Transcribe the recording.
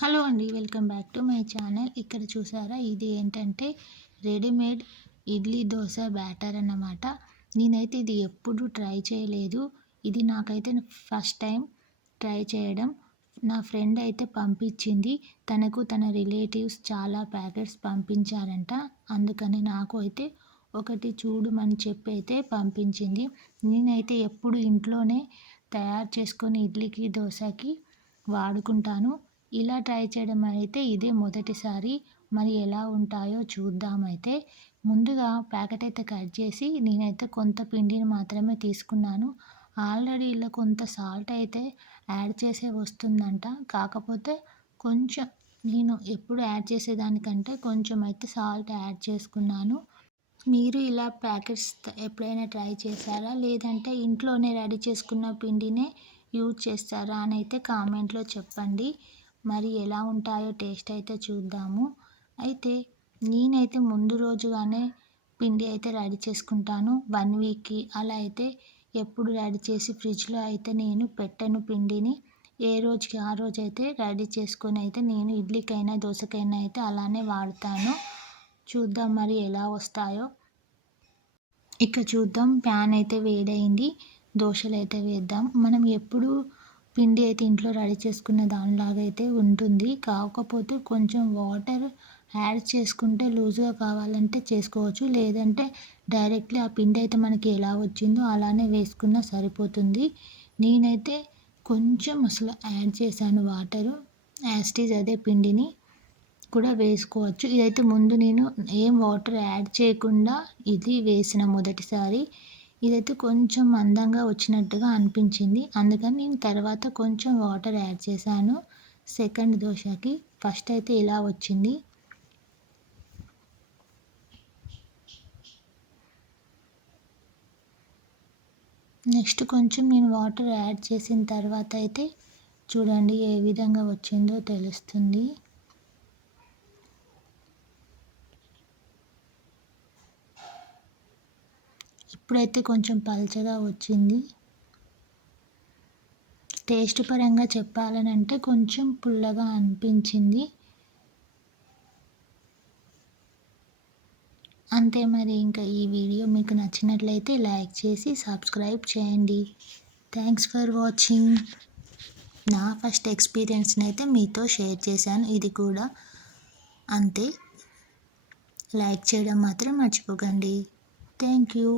Hello అండి, welcome back to my channel. ఇక్కడ చూసారా, ఇది ఏంటంటే రెడీమేడ్ ఇడ్లీ దోశ బ్యాటర్ అన్నమాట. నేనైతే ఇది ఎప్పుడు ట్రై చేయలేదు. ఇది నాకైతే ఫస్ట్ టైం ట్రై చేయడం. నా ఫ్రెండ్ అయితే పంపించింది. తనకు తన రిలేటివ్స్ చాలా ప్యాకెట్స్ పంపించారంట. అందుకని నాకు అయితే ఒకటి చూడమని చెప్పి అయితే పంపించింది. నేనైతే ఎప్పుడు ఇంట్లోనే తయారు చేసుకొని ఇడ్లీకి దోశకి వాడుకుంటాను. ఇలా ట్రై చేయడం అయితే ఇదే మొదటిసారి. మరి ఎలా ఉంటాయో చూద్దామైతే. ముందుగా ప్యాకెట్ అయితే కట్ చేసి నేనైతే కొంత పిండిని మాత్రమే తీసుకున్నాను. ఆల్రెడీ ఇలా కొంత సాల్ట్ అయితే యాడ్ చేసే వస్తుందంట. కాకపోతే కొంచెం నేను ఎప్పుడు యాడ్ చేసేదానికంటే కొంచెం అయితే సాల్ట్ యాడ్ చేసుకున్నాను. మీరు ఇలా ప్యాకెట్స్ ఎప్పుడైనా ట్రై చేశారా? లేదంటే ఇంట్లోనే రెడీ చేసుకున్న పిండినే యూజ్ చేస్తారా అని అయితే కామెంట్లో చెప్పండి. మరి ఎలా ఉంటాయో టేస్ట్ అయితే చూద్దాము. అయితే నేనైతే ముందు రోజుగానే పిండి అయితే రెడీ చేసుకుంటాను. 1 వీక్‌కి అలా అయితే ఎప్పుడు రెడీ చేసి ఫ్రిడ్జ్‌లో అయితే నేను పెట్టను పిండిని. ఏ రోజుకి ఆ రోజైతే రెడీ చేసుకొని అయితే నేను ఇడ్లీకైనా దోశకైనా అయితే అలానే వాడతాను. చూద్దాం మరి ఎలా వస్తాయో. ఇక చూద్దాం, ప్యాన్ అయితే వేడయింది. దోశలు అయితే వేద్దాం. మనం ఎప్పుడు పిండి అయితే ఇంట్లో రెడీ చేసుకున్న దానిలాగా అయితే ఉంటుంది. కాకపోతే కొంచెం వాటర్ యాడ్ చేసుకుంటే లూజ్గా కావాలంటే చేసుకోవచ్చు. లేదంటే డైరెక్ట్లీ ఆ పిండి అయితే మనకి ఎలా వచ్చిందో అలానే వేసుకున్నా సరిపోతుంది. నేనైతే కొంచెం అసలు యాడ్ చేశాను వాటరు. యాజ్ ఇట్ ఈజ్ అదే పిండిని కూడా వేసుకోవచ్చు. ఇదైతే ముందు నేను ఏం వాటర్ యాడ్ చేయకుండా ఇది వేసిన మొదటిసారి. ఇదైతే కొంచెం మందంగా వచ్చినట్టుగా అనిపించింది. అందుకని నేను తర్వాత కొంచెం వాటర్ యాడ్ చేశాను సెకండ్ దోశకి. ఫస్ట్ అయితే ఇలా వచ్చింది. నెక్స్ట్ కొంచెం నేను వాటర్ యాడ్ చేసిన తర్వాత అయితే చూడండి ఏ విధంగా వచ్చిందో తెలుస్తుంది. ఇప్పుడైతే కొంచెం పల్చగా వచ్చింది. టేస్ట్ పరంగా చెప్పాలనంటే కొంచెం పుల్లగా అనిపించింది. అంతే మరి. ఇంకా ఈ వీడియో మీకు నచ్చినట్లయితే లైక్ చేసి సబ్స్క్రైబ్ చేయండి. Thanks for watching. నా ఫస్ట్ ఎక్స్పీరియన్స్ని అయితే మీతో షేర్ చేశాను. ఇది కూడా అంతే. లైక్ చేయడం మాత్రం మర్చిపోకండి. Thank you.